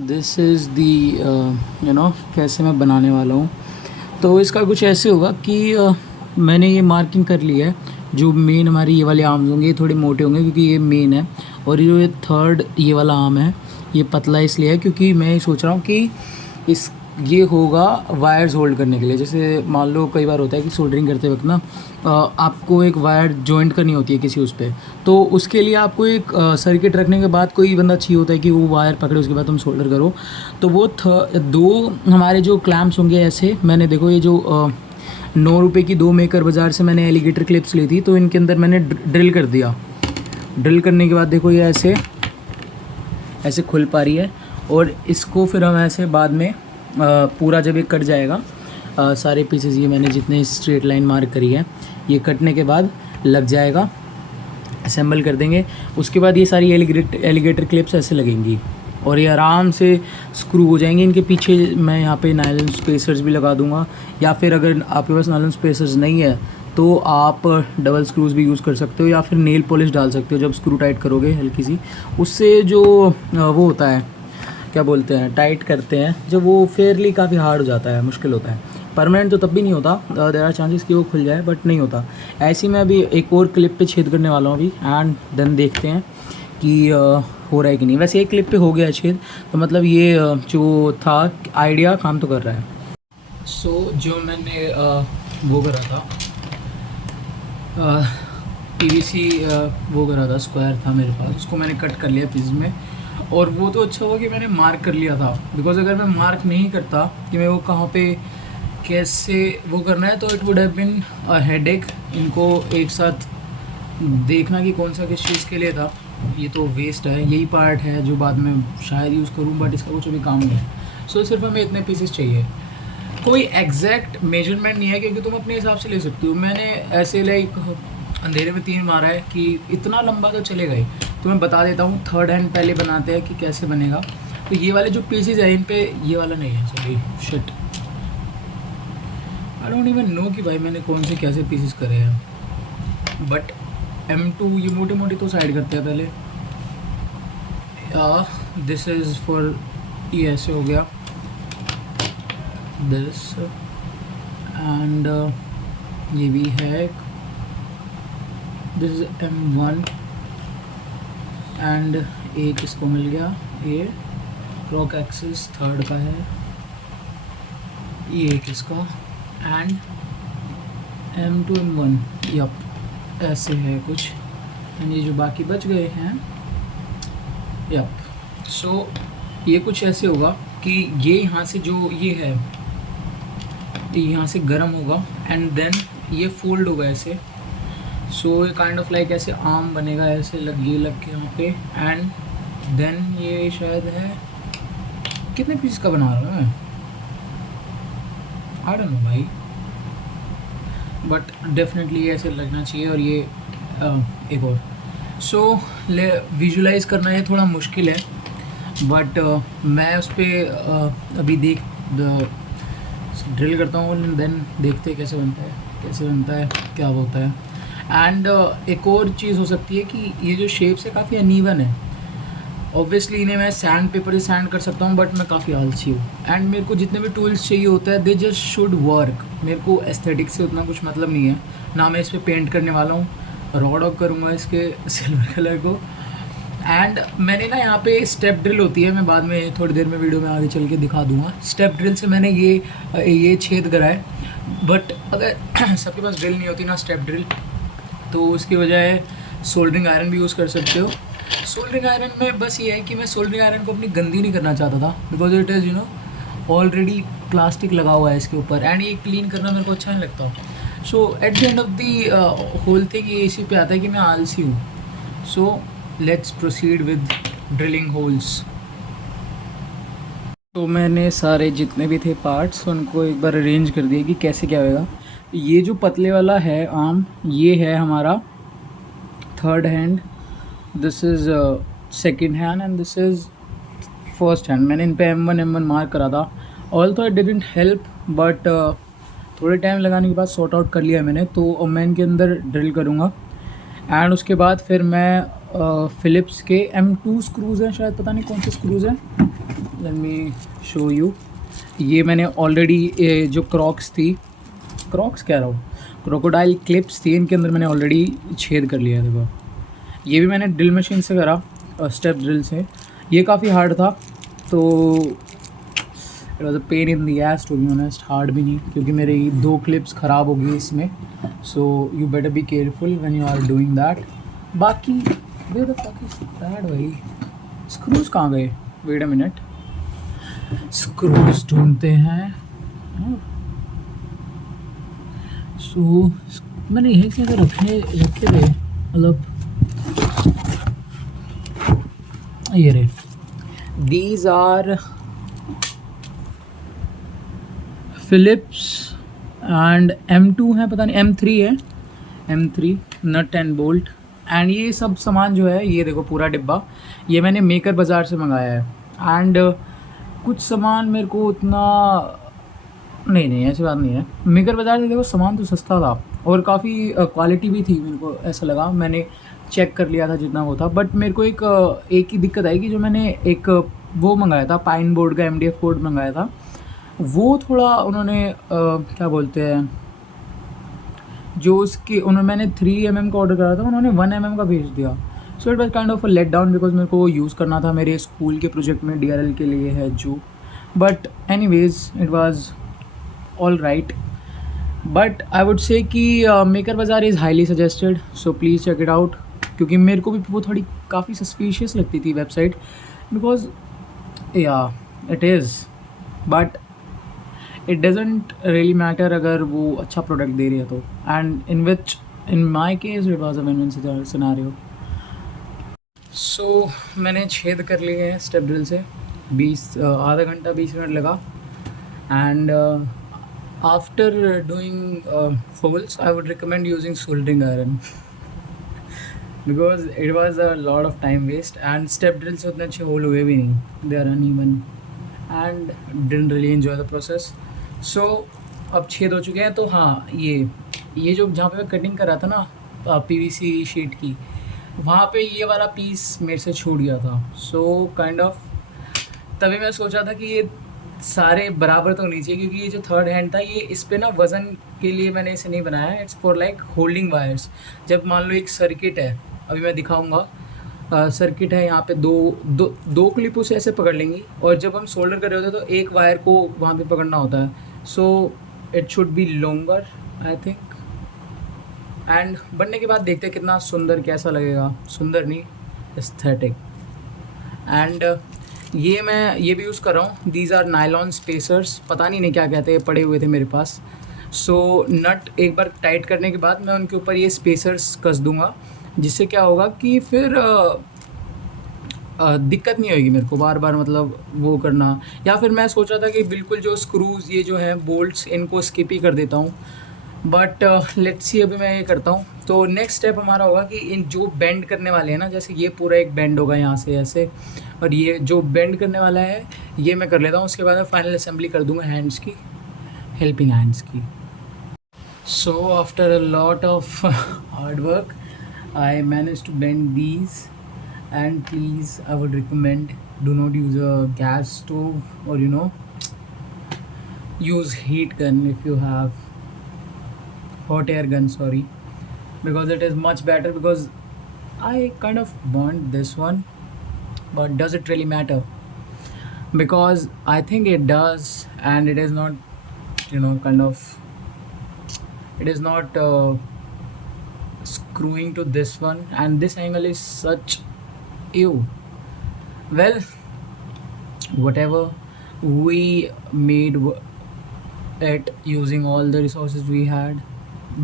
This is the कैसे मैं बनाने वाला हूँ। तो इसका कुछ ऐसे होगा कि मैंने ये मार्किंग कर ली है। जो मेन हमारी ये वाले आर्म्स होंगे ये थोड़े मोटे होंगे क्योंकि ये मेन है, और ये थर्ड ये वाला आर्म है ये पतला इसलिए है क्योंकि मैं ये सोच रहा हूँ कि इस ये होगा वायर्स होल्ड करने के लिए। जैसे मान लो कई बार होता है कि सोल्डरिंग करते वक्त ना आपको एक वायर जॉइंट करनी होती है किसी उस पर, तो उसके लिए आपको एक सर्किट रखने के बाद कोई बंदा चाहिए होता है कि वो वायर पकड़े उसके बाद तुम सोल्डर करो। तो वो दो हमारे जो क्लैम्प्स होंगे ऐसे, मैंने देखो ये जो 9 रुपये की 2 मेकर बाज़ार से मैंने एलिगेटर क्लिप्स ली थी, तो इनके अंदर मैंने ड्रिल कर दिया। ड्रिल करने के बाद देखो ये ऐसे ऐसे खुल पा रही है, और इसको फिर हम ऐसे बाद में पूरा जब ये कट जाएगा सारे पीसेस, ये मैंने जितने स्ट्रेट लाइन मार्क करी है ये कटने के बाद लग जाएगा, असेंबल कर देंगे। उसके बाद ये सारी एलिगेटर क्लिप्स ऐसे लगेंगी और ये आराम से स्क्रू हो जाएंगे। इनके पीछे मैं यहाँ पे नायलॉन स्पेसर्स भी लगा दूँगा, या फिर अगर आपके पास नायलॉन स्पेसर्स नहीं है तो आप डबल स्क्रूज़ भी यूज़ कर सकते हो, या फिर नेल पॉलिश डाल सकते हो। जब स्क्रू टाइट करोगे हल्की सी, उससे जो वो होता है क्या बोलते हैं, टाइट करते हैं जब, वो फेयरली काफ़ी हार्ड हो जाता है, मुश्किल होता है। परमानेंट तो तब भी नहीं होता, देयर आर चांसेस कि वो खुल जाए, बट नहीं होता। ऐसे ही मैं अभी एक और क्लिप पे छेद करने वाला हूँ अभी, एंड देन देखते हैं कि हो रहा है कि नहीं। वैसे एक क्लिप पे हो गया है छेद, तो मतलब ये जो था आइडिया काम तो कर रहा है। सो जो मैंने वो करा था पीवीसी वो करा था, स्क्वायर था मेरे पास, उसको मैंने कट कर लिया पीस में। और वो तो अच्छा हुआ कि मैंने मार्क कर लिया था, बिकॉज अगर मैं मार्क नहीं करता कि मैं वो कहाँ पे कैसे वो करना है, तो it would have been a headache इनको एक साथ देखना कि कौन सा किस चीज़ के लिए था। ये तो वेस्ट है, यही पार्ट है जो बाद में शायद यूज़ करूँ, बट इसका कुछ अभी काम नहीं है। सो सिर्फ हमें इतने पीसेस चाहिए। कोई एग्जैक्ट मेजरमेंट नहीं है क्योंकि तुम अपने हिसाब से ले सकते हो। मैंने ऐसे लाइक अंधेरे में 3 मारा है कि इतना लंबा तो चलेगा ही। तो मैं बता देता हूँ थर्ड हैंड पहले बनाते हैं कि कैसे बनेगा। तो ये वाले जो पीसेज है इन पे, ये वाला नहीं है, sorry shit, I don't even know कि भाई मैंने कौन से कैसे पीसेस करे हैं, बट M2 ये मोटे मोटे तो साइड करते हैं पहले। दिस इज़ फॉर, ये ऐसे हो गया दिस, एंड ये भी है, दिस इज M1, एंड एक इसको मिल गया, ये क्लॉक एक्सिस थर्ड का है, ये एक इसका, एंड M2 M1, यप ऐसे है कुछ। एंड ये जो बाकी बच गए हैं, यप। सो ये कुछ ऐसे होगा कि ये यहाँ से जो ये है यहाँ से गर्म होगा, एंड देन ये फोल्ड होगा ऐसे। सो ये काइंड ऑफ लाइक ऐसे आर्म बनेगा, ऐसे ये लग के यहाँ पे, एंड देन ये शायद है, कितने पीस का बना रहा हूँ मैं, आई डोंट नो भाई, बट डेफिनेटली ऐसे लगना चाहिए। और ये एक और, सो विजुलाइज करना ये थोड़ा मुश्किल है, बट मैं उस पर अभी ड्रिल करता हूँ, देन देखते हैं कैसे बनता है क्या होता है। एंड एक और चीज़ हो सकती है कि ये जो शेप्स है काफ़ी अनइवन है। ऑब्वियसली इन्हें मैं सैंड पेपर से सैंड कर सकता हूँ, बट मैं काफ़ी आलसी हूँ, एंड मेरे को जितने भी टूल्स चाहिए होता है दे जस्ट शुड वर्क। मेरे को एस्थेटिक्स से उतना कुछ मतलब नहीं है, ना मैं इस पर पेंट करने वाला हूँ, रॉड ऑफ करूँगा इसके सिल्वर कलर को। एंड मैंने ना यहाँ पे स्टेप ड्रिल होती है, मैं बाद में थोड़ी देर में वीडियो में आगे चल के दिखा दूँगा। स्टेप ड्रिल से मैंने ये छेद करा है, बट अगर सबके पास ड्रिल नहीं होती ना स्टेप ड्रिल, तो उसकी बजाय सोल्डरिंग आयरन भी यूज़ कर सकते हो। सोल्डरिंग आयरन में बस ये है कि मैं सोल्डरिंग आयरन को अपनी गंदी नहीं करना चाहता था, because it is already plastic लगा हुआ है इसके ऊपर, एंड ये क्लीन करना मेरे को अच्छा नहीं लगता। So at the end of the whole thing ये इसी पे आता है कि मैं आलसी हूँ। So let's proceed with drilling holes. तो मैंने सारे जितने भी थे पार्ट्स उनको एक बार अरेंज कर दिया कि कैसे क्या होगा। ये जो पतले वाला है आर्म, ये है हमारा third hand, this is second hand, and this is first hand. मैंने इन पे M1 मार्क करा था, although it didn't help, but थोड़े टाइम लगाने के बाद सॉर्ट आउट कर लिया मैंने। तो मैं इनके अंदर ड्रिल करूँगा, एंड उसके बाद फिर मैं फ़िलिप्स के M2 स्क्रूज़ हैं शायद, पता नहीं कौन से स्क्रूज़ हैं, लेट मी शो यू। ये मैंने ऑलरेडी जो क्रॉक्स थी, क्रॉक्स कह रहा हूँ, क्रोकोडाइल क्लिप्स थी, इनके अंदर मैंने ऑलरेडी छेद कर लिया है। देखो, ये भी मैंने ड्रिल मशीन से करा, स्टेप ड्रिल से। ये काफ़ी हार्ड था, तो it was a pain in the ass to be honest. Hard भी नहीं, क्योंकि मेरी 2 क्लिप्स ख़राब हो गई इसमें। So you better be careful when you are doing that. बाकी where the fuck is that भाई, स्क्रूज कहाँ गए? वेट अ मिनट, स्क्रूज ढूंढते हैं। सो मैंने यही से रखे थे, मतलब ये रे, these are Philips and M2 है, पता नहीं M3 है, M3 nut and bolt. And ये सब सामान जो है, ये देखो पूरा डिब्बा, ये मैंने मेकर बाज़ार से मंगाया है। एंड कुछ सामान मेरे को उतना नहीं ऐसी बात नहीं है। मेकर बाज़ार से देखो सामान तो सस्ता था और काफ़ी क्वालिटी भी थी, मेरे को ऐसा लगा। मैंने चेक कर लिया था जितना वो था। बट मेरे को एक ही दिक्कत आई कि जो मैंने एक वो मंगाया था, पाइन बोर्ड का MDF बोर्ड मंगाया था, वो थोड़ा उन्होंने क्या बोलते हैं, जो उसकी उन्होंने, मैंने 3 mm का ऑर्डर करा था, उन्होंने 1 mm का भेज दिया। So it was kind of a let down, because मेरे को वो यूज़ करना था मेरे स्कूल के प्रोजेक्ट में, DRL के लिए है जो। But anyways it was all right राइट। बट आई वुड से कि Maker Bazaar is highly suggested, so please check it out. क्योंकि मेरे को भी वो थोड़ी काफ़ी सस्पिशियस लगती थी website, because yeah it is, but it doesn't really matter अगर वो अच्छा प्रोडक्ट दे रही है तो। And in my case it was a win win scenario. So मैंने छेद कर लिए हैं स्टेप ड्रिल से, आधा घंटा 20 मिनट लगा। And after doing holes I would recommend using soldering iron, because it was a lot of time waste. And step drill से उतने अच्छे होल हुए भी नहीं, they are uneven and didn't really enjoy the process. So अब छेद हो चुके हैं। तो हाँ, ये जो जहाँ पे मैं कटिंग कर रहा था ना PVC शीट की, वहाँ पे ये वाला पीस मेरे से छूट गया था। सो काइंड ऑफ तभी मैं सोचा था कि ये सारे बराबर तो होनी चाहिए, क्योंकि ये जो थर्ड हैंड था, ये इस पे ना वज़न के लिए मैंने इसे नहीं बनाया है। It's for like holding wires. जब मान लो एक सर्किट है, अभी मैं दिखाऊंगा, सर्किट है यहाँ पे, दो क्लिप उसे ऐसे पकड़ लेंगी, और जब हम सोल्डर कर रहे होते हैं तो एक वायर को वहाँ पे पकड़ना होता है। So it should be longer I think. And बनने के बाद देखते हैं कितना सुंदर, कैसा लगेगा, सुंदर नहीं, एस्थेटिक। एंड मैं ये भी यूज़ कर रहा हूँ, दीज आर नायलॉन स्पेसर्स, पता नहीं क्या कहते हैं, पड़े हुए थे मेरे पास। सो नट एक बार टाइट करने के बाद मैं उनके ऊपर ये स्पेसर्स कस दूँगा, जिससे क्या होगा कि फिर दिक्कत नहीं होगी मेरे को बार बार मतलब वो करना। या फिर मैं सोच रहा था कि बिल्कुल जो स्क्रूज़ ये जो हैं बोल्ट्स, इनको स्किप ही कर देता हूँ। बट लेट्स सी, अभी मैं ये करता हूँ। तो नेक्स्ट स्टेप हमारा होगा कि इन जो बेंड करने वाले हैं ना, जैसे ये पूरा एक बेंड होगा यहाँ से ऐसे, और ये जो बेंड करने वाला है ये मैं कर लेता हूँ। उसके बाद मैं फाइनल असेंबली कर दूँगा हैंड्स की, हेल्पिंग हैंड्स की। So after a lot of hard work I manage to bend these. And please, I would recommend, do not use a gas stove, or use heat gun if you have hot air gun, sorry, because it is much better. Because I kind of want this one, but does it really matter? Because I think it does, and it is not, kind of, it is not screwing to this one, and this angle is such ew. Well, whatever, we made it using all the resources we had.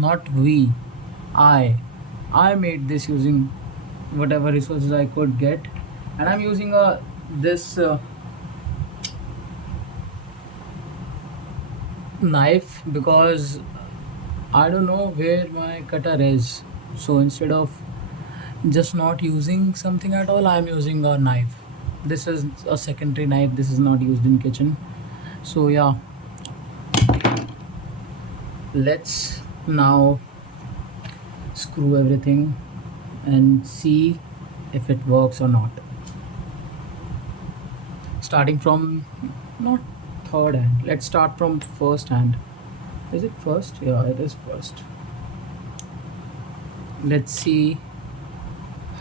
Not we, I made this using whatever resources I could get. And I'm using this knife, because I don't know where my cutter is. So instead of just not using something at all, I'm using a knife. This is a secondary knife, this is not used in kitchen. So yeah, let's now screw everything and see if it works or not. starting from not third hand. Let's start from first hand. Is it first? Yeah, it is first. Let's see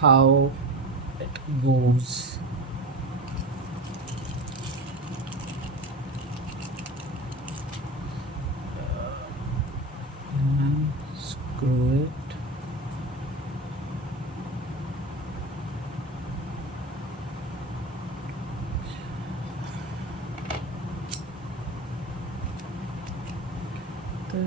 how it goes. And screw it. The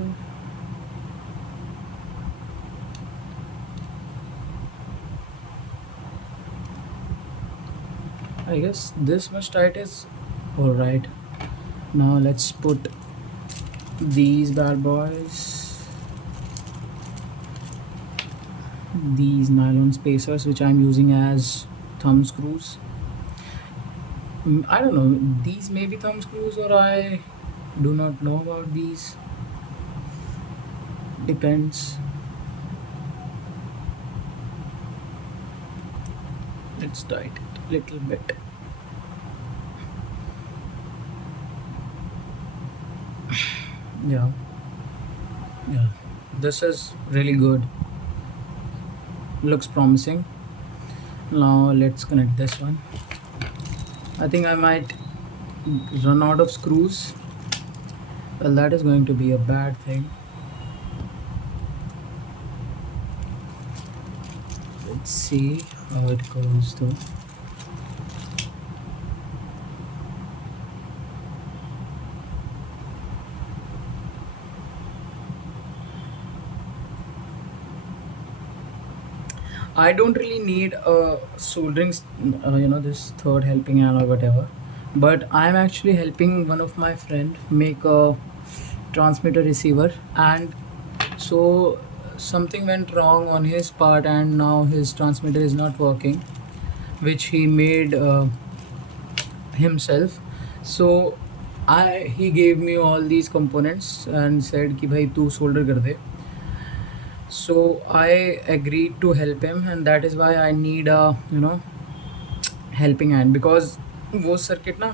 I guess this much tight is all right. Now let's put these bad boys, these nylon spacers, which I'm using as thumb screws. I don't know, these may be thumb screws or I do not know about these. Depends. Let's tighten it a little bit. Yeah, yeah. This is really good. Looks promising. Now let's connect this one. I think I might run out of screws. Well, that is going to be a bad thing. Let's see how it goes though. I don't really need a soldering, this third helping hand or whatever. But I'm actually helping one of my friend make a transmitter receiver, and so something went wrong on his part, and now his transmitter is not working, which he made himself. So I he gave me all these components and said कि भाई तू solder कर दे. So I agreed to help him, and that is why I need a helping hand, because वो circuit ना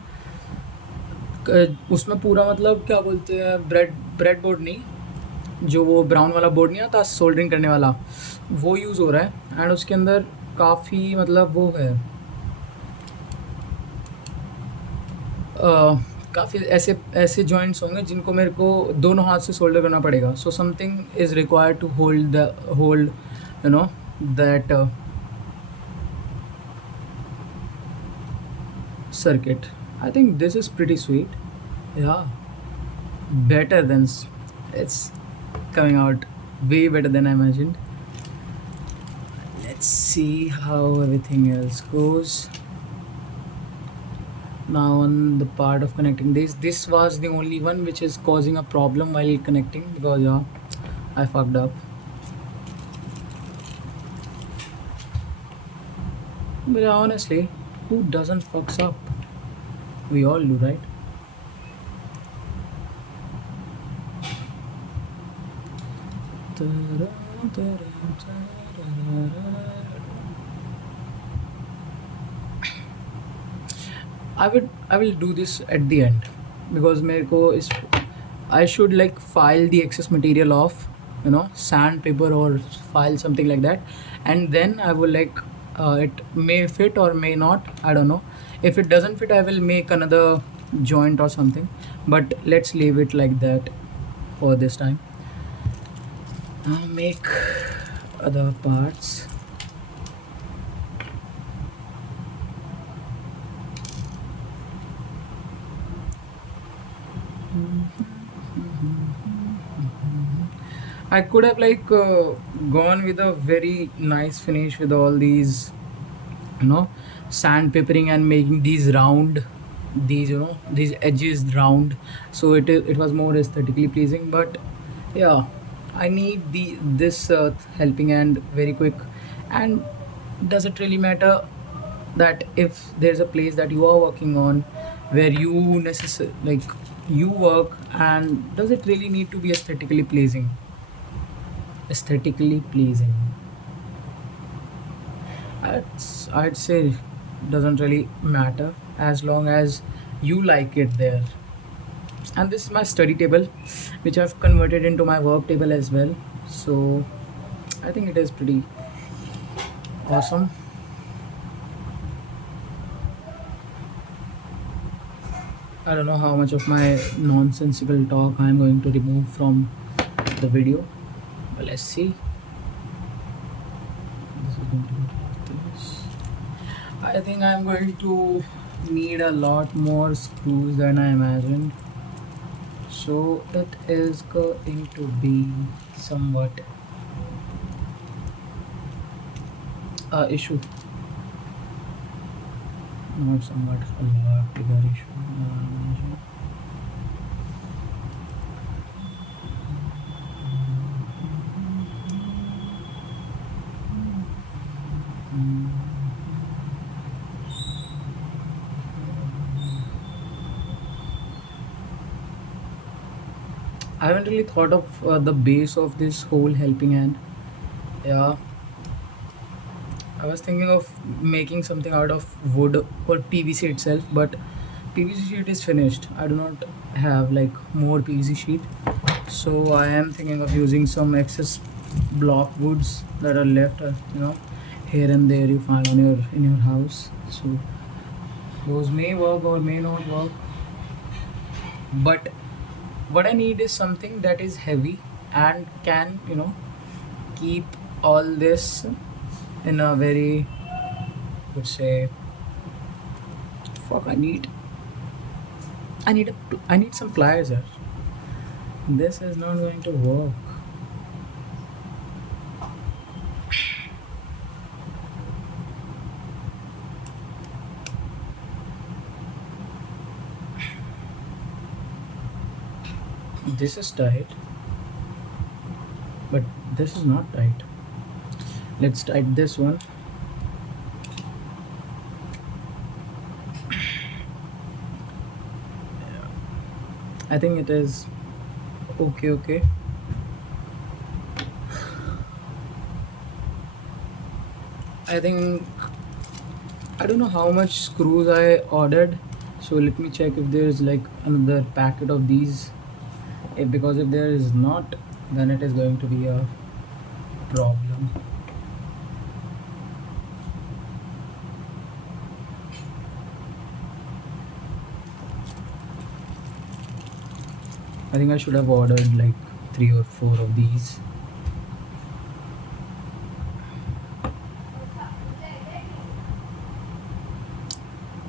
उसमें पूरा मतलब क्या बोलते हैं, ब्रेड बोर्ड नहीं, जो वो ब्राउन वाला बोर्ड नहीं आता सोल्डरिंग करने वाला, वो यूज़ हो रहा है, एंड उसके अंदर काफ़ी मतलब वो है, काफ़ी ऐसे ऐसे जॉइंट्स होंगे जिनको मेरे को दोनों हाथ से सोल्डर करना पड़ेगा. So something is required to hold that circuit. I think this is pretty sweet. Yeah, better than it's coming out way better than I imagined. Let's see how everything else goes. Now on the part of connecting this was the only one which is causing a problem while connecting, because yeah, I fucked up. But honestly, who doesn't fucks up? We all do, right? I will do this at the end, because मेरे को इस I should like file the excess material off, sandpaper or file something like that, and then I will like it may fit or may not. I don't know. If it doesn't fit, I will make another joint or something. But let's leave it like that for this time. Now make other parts. I could have like gone with a very nice finish with all these, sandpapering and making these round, these edges round, so it was more aesthetically pleasing. But yeah, I need this helping hand very quick. And does it really matter that if there's a place that you are working on, where you like you work, and does it really need to be aesthetically pleasing? I'd say doesn't really matter. as long as you like it there. And this is my study table, which I've converted into my work table as well. So I think it is pretty awesome. I don't know how much of my nonsensical talk I'm going to remove from the video, but let's see. This is going to be like this. I think I'm going to need a lot more screws than I imagined. So it is going to be somewhat a issue, not somewhat, a lot bigger issue than I imagined. I haven't really thought of the base of this whole helping hand. Yeah, I was thinking of making something out of wood or PVC itself, but PVC sheet is finished. I do not have like more PVC sheet, so I am thinking of using some excess block woods that are left, here and there you find on your in your house. So those may work or may not work, but what I need is something that is heavy and can keep all this in a very, would say, fuck. I need some pliers here. This is not going to work. This is tight, but this is not tight. Let's tighten this one. I think it is okay. I think I don't know how much screws I ordered, so let me check if there's like another packet of these. Because if there is not, then it is going to be a problem. I think I should have ordered like 3 or 4 of these.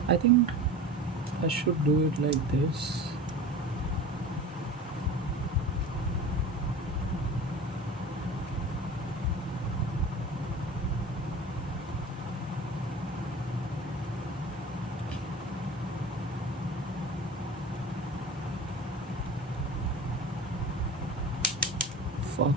I think I should do it like this. Fuck.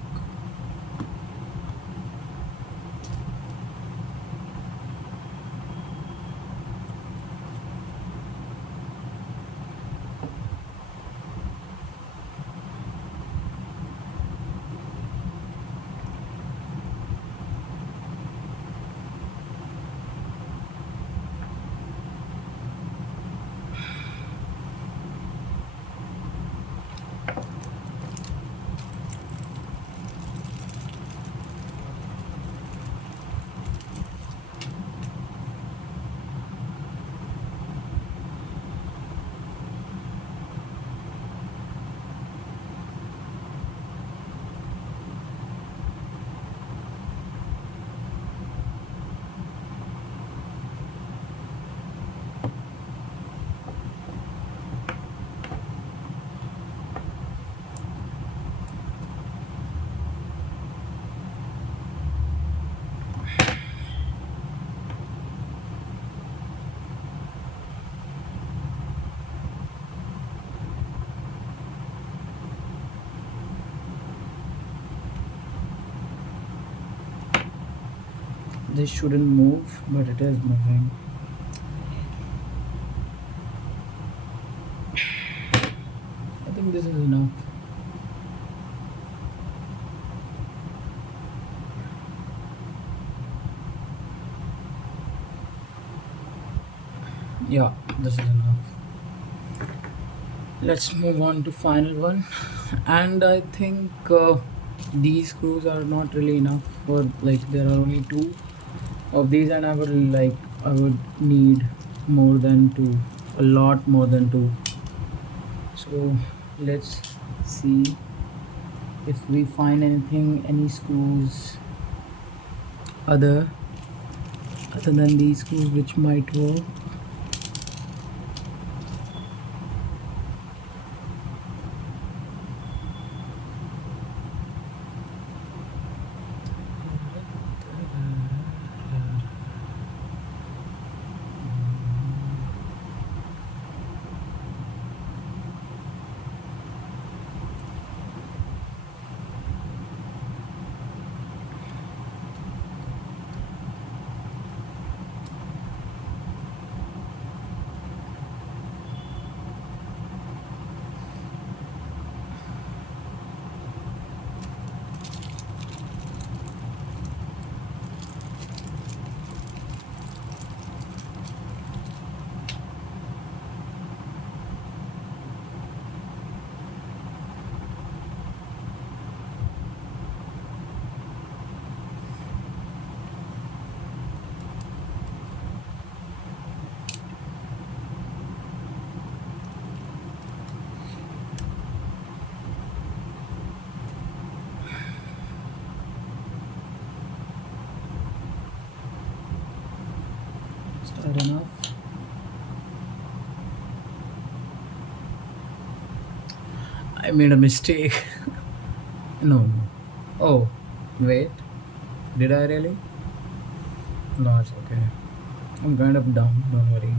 This shouldn't move, but it is moving. I think this is enough. Yeah, this is enough. Let's move on to final one. And I think these screws are not really enough for, like, there are only two of these, and I would need more than two, a lot more than two. So let's see if we find any screws other other than these screws which might work. Is that enough? I made a mistake. No. Oh, wait. Did I really? No, it's okay. I'm kind of dumb, don't worry.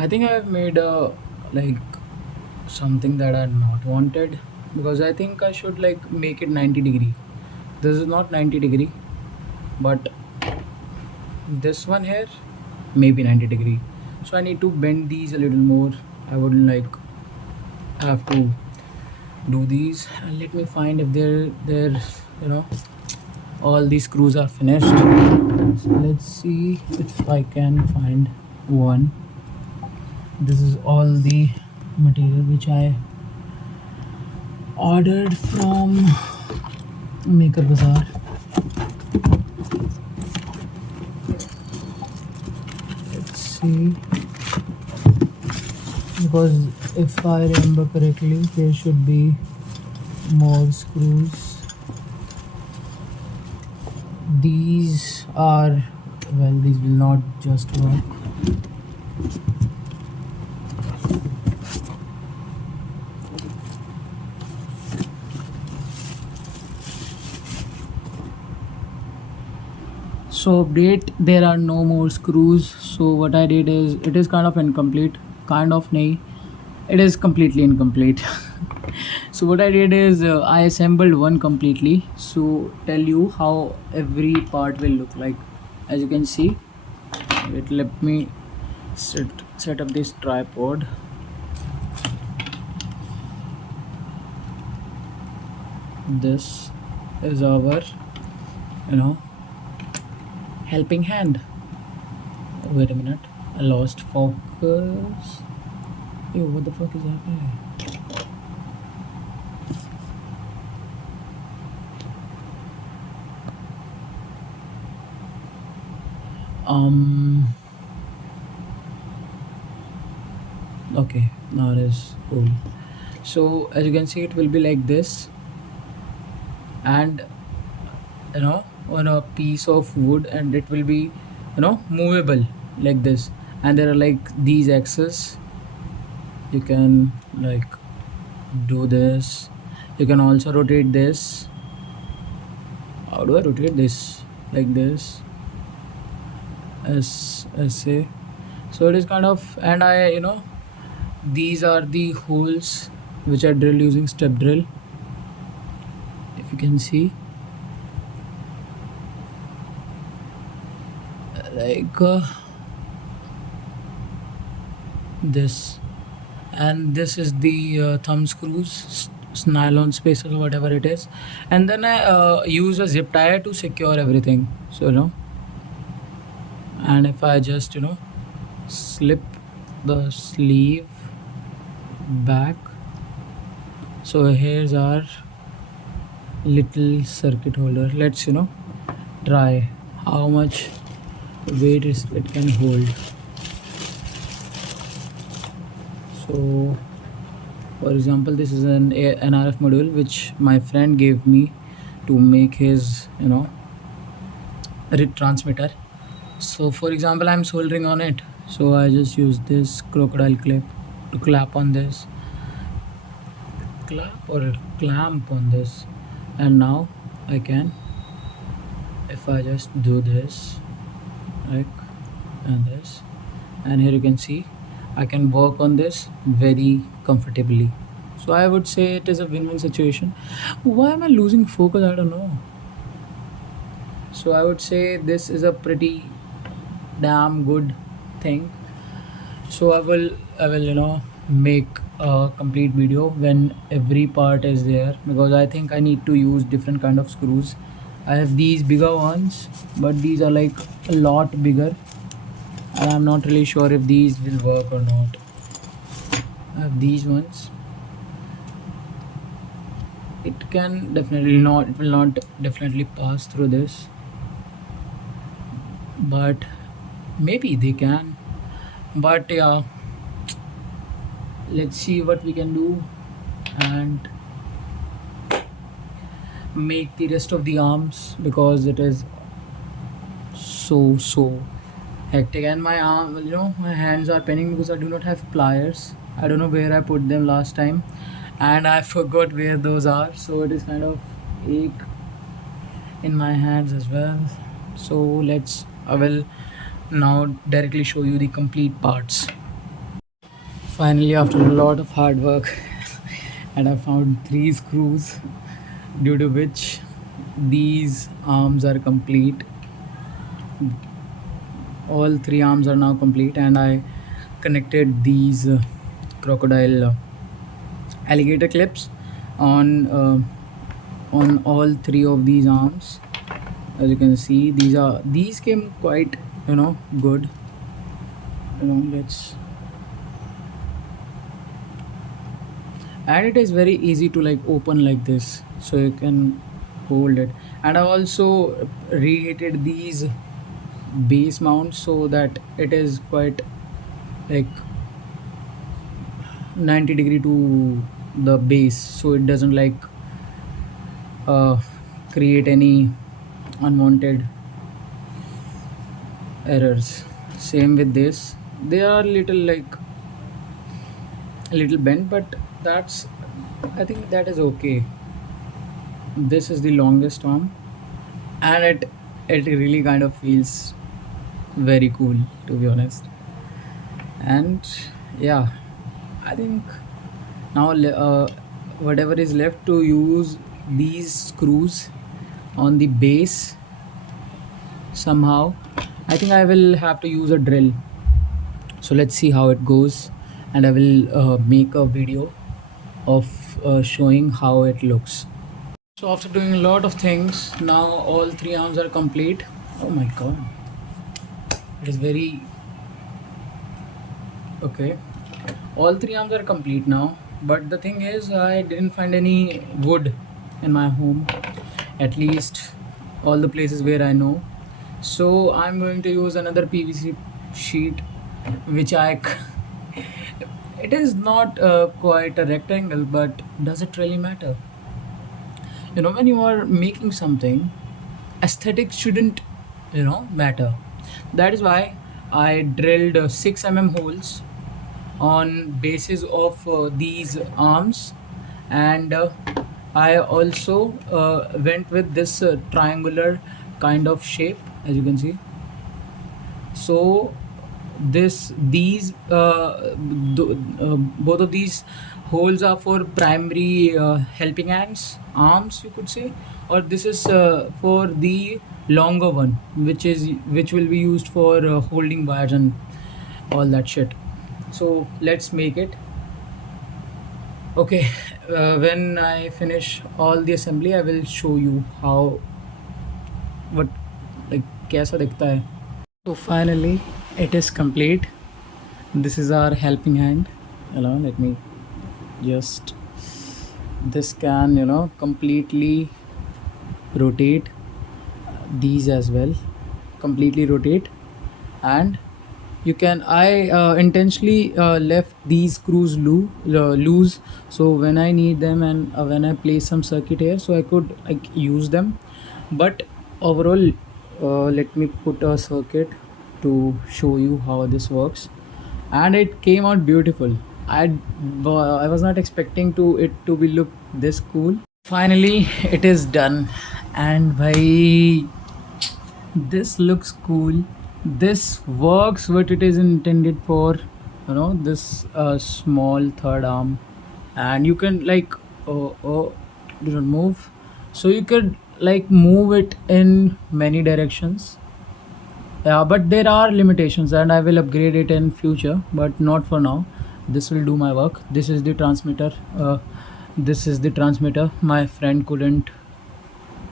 I think I've made a, like, something that I not wanted, because I think I should, like, make it 90 degree. This is not 90 degree, but this one here maybe 90 degree. So I need to bend these a little more. I wouldn't, like, have to do these. And let me find if there you know all these screws are finished. So let's see if I can find one. This is all the material which I ordered from Maker Bazaar. Let's see, because if I remember correctly, there should be more screws. These are, well, these will not just work. So update, there are no more screws. So what I did is, it is kind of incomplete, kind of nahi, it is completely incomplete. So what I did is, I assembled one completely. So tell you how every part will look like. As you can see, wait, let me set up this tripod. This is our, you know, helping hand. Wait a minute, I lost focus. Yo, what the fuck is happening? Okay, now it is cool. So as you can see, it will be like this, and you know, on a piece of wood, and it will be, you know, movable like this. And there are like these axes. You can like do this. You can also rotate this. How do I rotate this? Like this, as say. So it is kind of, and I, you know, these are the holes which I drill using step drill. If you can see, like this, and this is the thumb screws, nylon spacers or whatever it is. And then I use a zip tie to secure everything. So you know, and if I just, you know, slip the sleeve back, so here's our little circuit holder. Let's, you know, try how much weight it can hold. So for example, this is an RF module which my friend gave me to make his, you know, transmitter. So for example, I'm soldering on it, so I just use this crocodile clip to clap on this, clap or clamp on this. And now I can, if I just do this, like, and this, and here you can see I can work on this very comfortably. So I would say it is a win-win situation. Why am I losing focus? I don't know. So I would say this is a pretty damn good thing. So I will, you know, make a complete video when every part is there, because I think I need to use different kind of screws. I have these bigger ones, but these are like a lot bigger, and I'm not really sure if these will work or not. I have these ones. It can definitely not, it will not definitely pass through this, but maybe they can. But yeah, let's see what we can do and make the rest of the arms, because it is so hectic. And my arm, you know, my hands are paining because I do not have pliers. I don't know where I put them last time, and I forgot where those are, so it is kind of ache in my hands as well. So I will now directly show you the complete parts. Finally, after a lot of hard work, and I found 3 screws, due to which these arms are complete. All 3 arms are now complete, and I connected these crocodile alligator clips on all 3 of these arms. As you can see, these came quite, you know, good. You know, let's, and it is very easy to like open like this, so you can hold it. And I also reheated these base mounts so that it is quite like 90 degree to the base, so it doesn't like uh, create any unwanted errors. Same with this, they are little like a little bent, but that's, I think that is okay. This is the longest arm, and it really kind of feels very cool, to be honest. And yeah, I think now whatever is left to use these screws on the base somehow. I think I will have to use a drill. So let's see how it goes, and I will make a video of showing how it looks. So after doing a lot of things, now all three arms are complete. Oh my god, it is very okay. All three arms are complete now, but the thing is, I didn't find any wood in my home, at least all the places where I know. So I'm going to use another PVC sheet, which it is not quite a rectangle, but does it really matter? You know, when you are making something, aesthetics shouldn't, matter. That is why I drilled 6 holes on basis of these arms, and I also went with this triangular kind of shape, as you can see. So this these both of these holes are for primary helping hands arms, you could say, or this is for the longer one, which will be used for holding wires and all that shit. So let's make it. Okay, when I finish all the assembly, I will show you how, what, like कैसा दिखता है. So finally, it is complete. This is our helping hand. Let me just. This can, completely rotate. These as well, completely rotate, and you can. I intentionally left these screws loose, so when I need them, and when I place some circuit here, so I could like use them. But overall, let me put a circuit to show you how this works, and it came out beautiful. I was not expecting to it to be look this cool. Finally, it is done, and bhai, this looks cool. This works what it is intended for. This small third arm, and you can like, do not move. So you could like move it in many directions. Yeah, but there are limitations, and I will upgrade it in future, but not for now. This will do my work. This is the transmitter. This is the transmitter. My friend couldn't,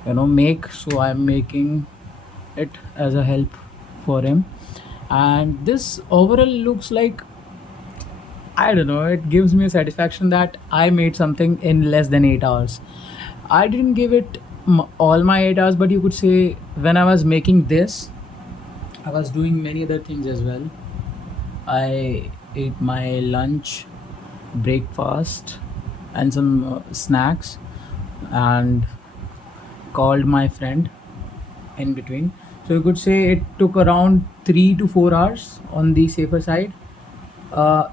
make, so I'm making it as a help for him. And this overall looks like, I don't know. It gives me a satisfaction that I made something in less than 8 hours. I didn't give it all my 8 hours, but you could say when I was making this, I was doing many other things as well. I ate my lunch, breakfast, and some snacks, and called my friend in between. So you could say it took around 3 to 4 hours on the safer side. Uh,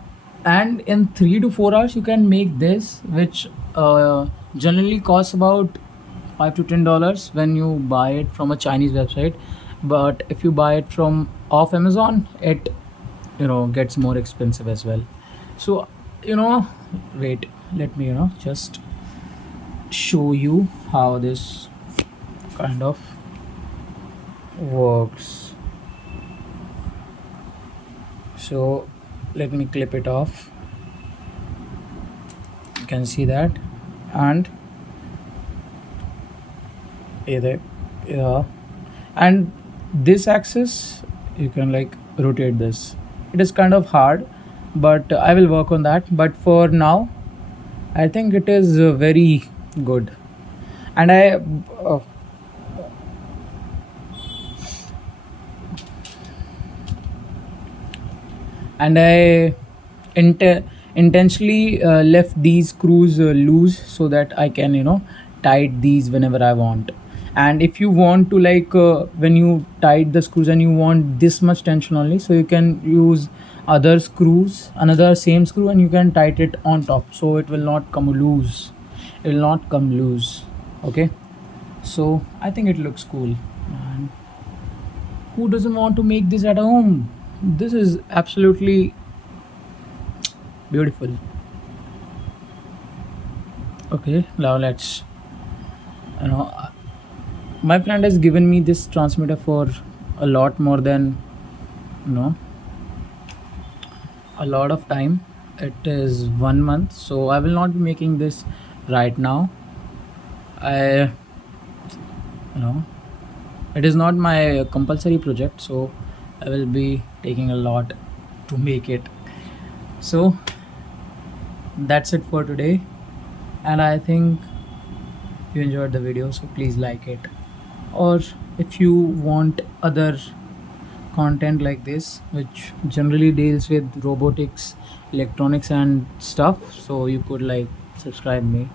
and in 3 to 4 hours, you can make this, which generally costs about $5 to $10 when you buy it from a Chinese website. But if you buy it from off Amazon, it gets more expensive as well. So wait, let me just show you how this kind of works. So let me clip it off. You can see that, and yeah, and this axis you can like rotate this. It is kind of hard, but I will work on that. But for now, I think it is very good, and uh, I intentionally left these screws loose so that I can tight these whenever I want. And if you want to like when you tight the screws and you want this much tension only, so you can use other screws, another same screw, and you can tight it on top, so it will not come loose. It will not come loose. Okay, so I think it looks cool. And who doesn't want to make this at home? This is absolutely beautiful. Okay, now let's, you know, my friend has given me this transmitter for a lot more than, you know, a lot of time. It is 1 month, so I will not be making this right now. I, you know, it is not my compulsory project, so I will be taking a lot to make it. So that's it for today, and I think you enjoyed the video, so please like it. Or if you want other content like this which generally deals with robotics, electronics and stuff, so you could like subscribe me.